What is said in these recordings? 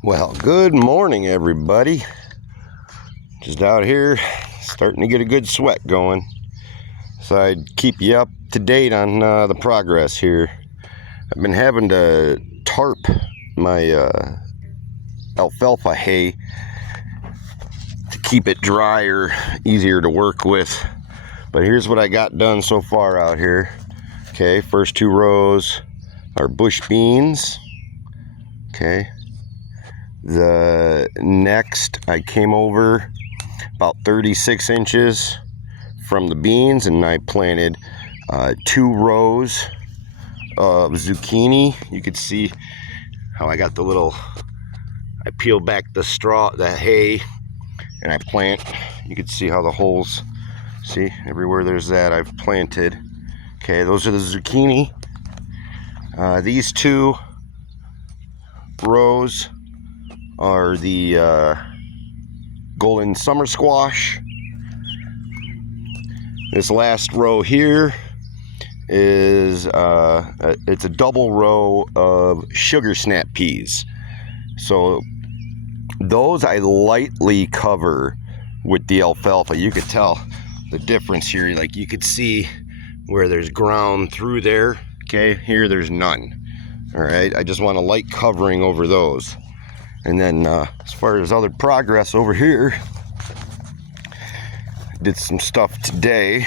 Well, good morning, everybody. Just out here starting to get a good sweat going. So I'd keep you up to date on the progress here. I've been having to tarp my alfalfa hay to keep it drier, easier to work with. But here's what I got done so far out here. Okay, first two rows are bush beans. Okay. The next, I came over about 36 inches from the beans and I planted 2 rows of zucchini. You could see how I got I peel back the hay, and I plant. You could see how the holes, see, everywhere there's that, I've planted. Okay, those are the zucchini. These 2 rows are the golden summer squash. This last row here is it's a double row of sugar snap peas. So those I lightly cover with the alfalfa. You could tell the difference here. Like you could see where there's ground through there. Okay, here there's none. All right, I just want a light covering over those. And then as far as other progress over here, did some stuff today.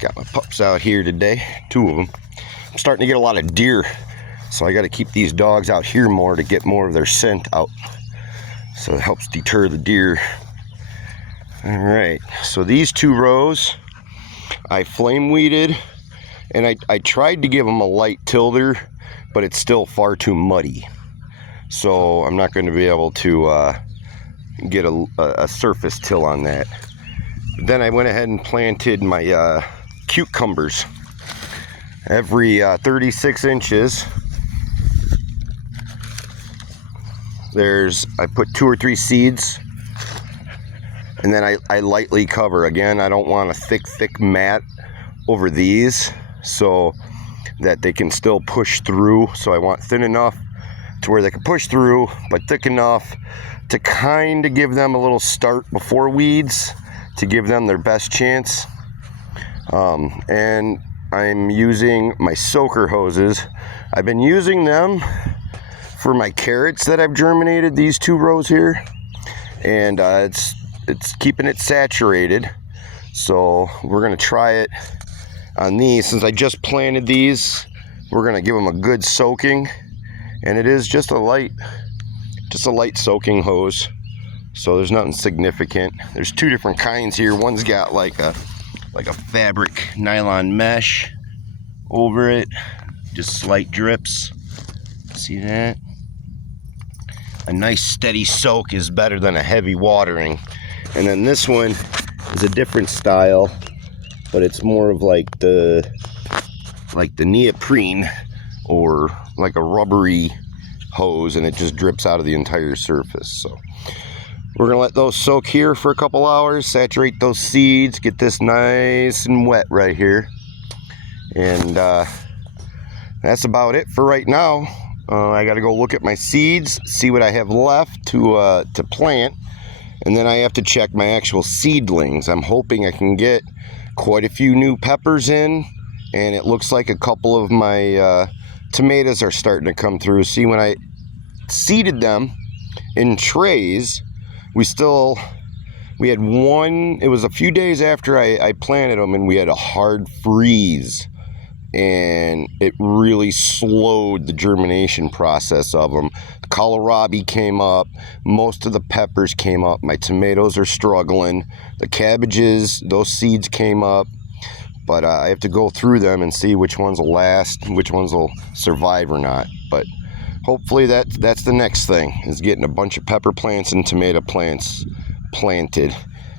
Got my pups out here today, 2 of them. I'm starting to get a lot of deer, so I got to keep these dogs out here more to get more of their scent out. So it helps deter the deer. All right, so these 2 rows, I flame weeded, and I tried to give them a light tilder, but it's still far too muddy. So I'm not going to be able to get a surface till on that. Then I went ahead and planted my cucumbers. Every 36 inches, I put 2 or 3 seeds, and then I lightly cover. Again, I don't want a thick mat over these so that they can still push through. So I want thin enough to where they can push through, but thick enough to kind of give them a little start before weeds, to give them their best chance. And I'm using my soaker hoses. I've been using them for my carrots that I've germinated, these 2 rows here, and it's keeping it saturated. So we're gonna try it on these. Since I just planted these, we're gonna give them a good soaking, and it is just a light soaking hose. So there's nothing significant. There's 2 different kinds here. One's got like a fabric nylon mesh over it, just slight drips. See that? A nice steady soak is better than a heavy watering. And then this one is a different style, but it's more of like the neoprene, or like a rubbery hose, and it just drips out of the entire surface. So we're gonna let those soak here for a couple hours, saturate those seeds, get this nice and wet right here. And that's about it for right now. I gotta go look at my seeds, see what I have left to plant, and then I have to check my actual seedlings. I'm hoping I can get quite a few new peppers in, and it looks like a couple of my tomatoes are starting to come through. See, when I seeded them in trays, we had one, it was a few days after I planted them, and we had a hard freeze, and it really slowed the germination process of them. The kohlrabi came up, most of the peppers came up, my tomatoes are struggling, the cabbages, those seeds came up, but I have to go through them and see which ones will last and which ones will survive or not. But hopefully that's the next thing, is getting a bunch of pepper plants and tomato plants planted.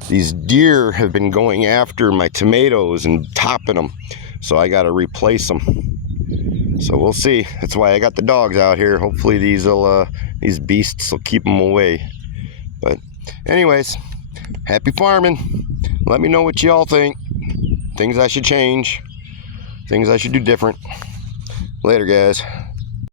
These deer have been going after my tomatoes and topping them, so I got to replace them. So we'll see. That's why I got the dogs out here. Hopefully these beasts will keep them away. But anyways, happy farming. Let me know what y'all think. Things I should change, things I should do different. Later, guys.